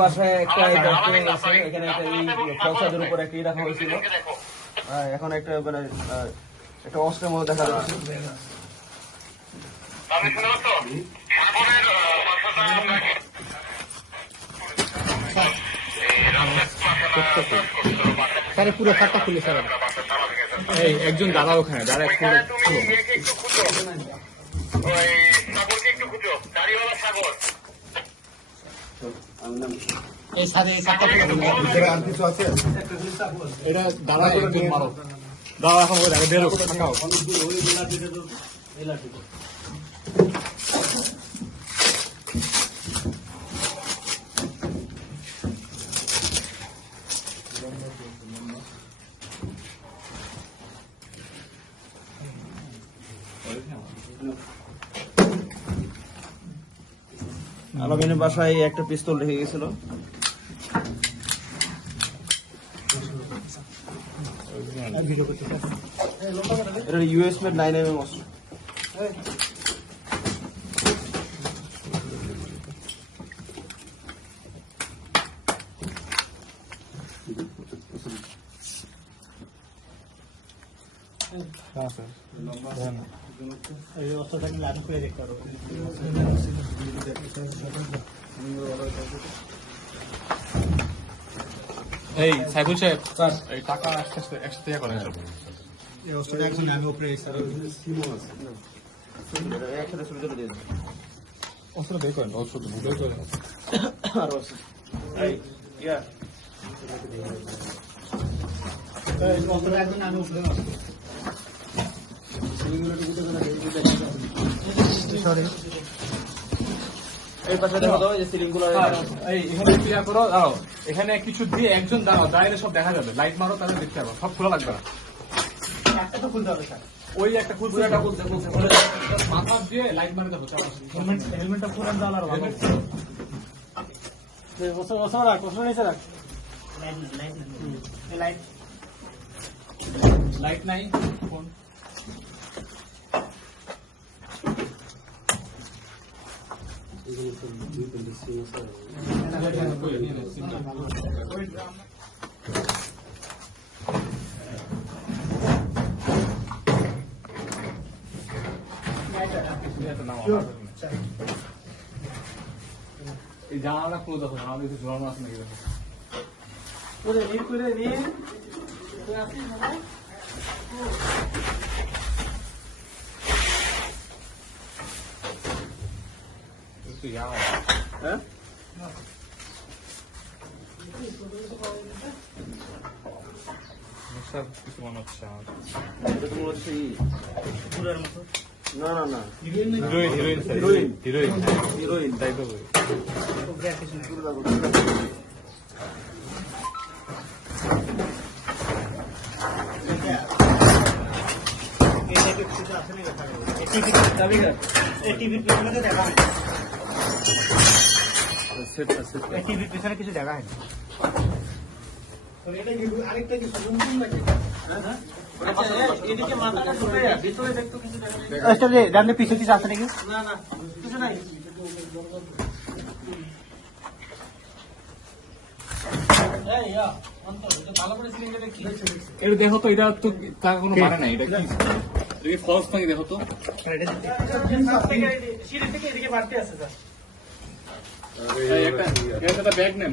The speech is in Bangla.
বাসায় একটা আছে, এখানে একটা এই ফলসাদের উপর একটা রাখা হয়েছিল। এখন একটা মানে একটা অস্ত্রের মতো দেখা যাচ্ছে। স্যার পুরো খাটটা খুলে স্যার। এই একজন দাঁড়া ওখানে দাঁড়া একটু এই সাথে এই খাটটা খুলে আর কিছু আছে এটা দাঁড়া একজন মারো দাঁড়া এখন ওই বেরো থাকাও আলামিনের বাসায় একটা পিস্তল রেখে গেছিল। এটা ইউএস মেড 9mm অস্ত্র। এই অস্ত্রটাকে লাভ করে দেখতে পারো। এই সাইফুল সাহেব স্যার এই টাকা একসাথে করেন এই অস্ত্রটা একজন আমি উপরে একসাথে ছবি তুলে দিয়ে অস্ত্র বের করেন অস্ত্র বের করেন আর এই ইয়া এই অস্ত্রটা একজন আমি উপরে সরি এই পাশে দেখো তো এই সিলিংগুলো এই এখানে ক্লিয়ার করো দাঁড়াও এখানে কিছু দিয়ে একজন দাঁড়াও দাঁড়িয়ে সব দেখা যাবে লাইট মারো তাহলে দেখতে পারো সব খোলা লাগবে না একটা তো খুলতে হবে স্যার ওই একটা খুলতে একটা খুলতে মাথা দিয়ে লাইট মারে দেবো হেলমেটটা পুরান দাও আর ভালো ওসব রাখ ওসব নিচে রাখ লাইট লাইট নাই ফোন এই জানালা খুলে দেখো জানালা কিছু ঝোলানো আছে নাকি দেখো হ্যাঁ কিছু মনে হচ্ছে এটা তো মনে হচ্ছে পুরার মতো না না না হিরোইন হিরোইন হিরোইন হিরোইন তাই তো টিভির পিছনে কিছু দেখা হয় না পিছু কিছু আছে নাকি এটা দেখো তো এটা তো টাকা কোনো মানে নাই এটা কি ফলস নাকি দেখো তো একটা ব্যাগ নেন